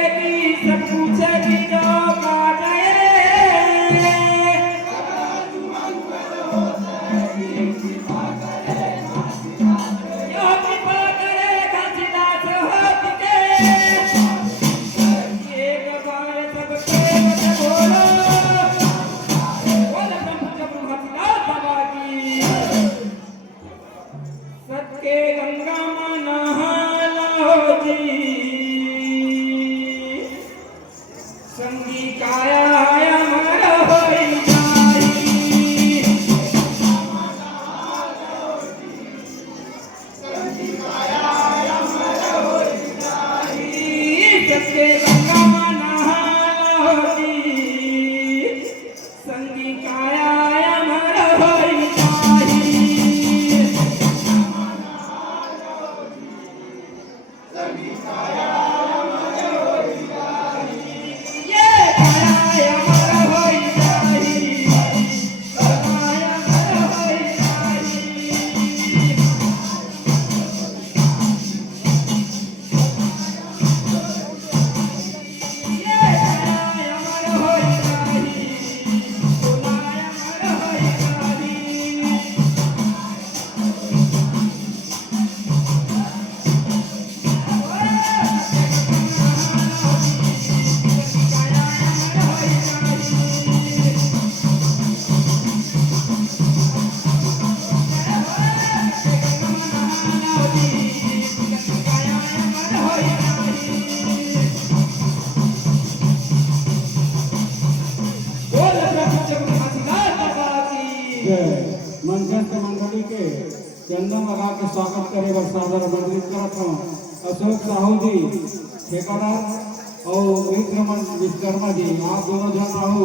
पूछेगी सब पूछेगी जो काटे यो कृपा करे घासीदास होत के एक बार सबके मत बोलो बोल ब्रह्म घासीदास बाबा की सत्य गंगा में नहालो जी संगी काया अमर होई जाई सत्य गंगा में नहालो जी संगी काया अमर होई जाई मंचस्थ मंडली के चंदन लगा के स्वागत करे बर सादर मंडलित करत हूँ अशोक साहू जी ठेकेदार और मित्र विश्वकर्मा जी आप दोनों जन रहू।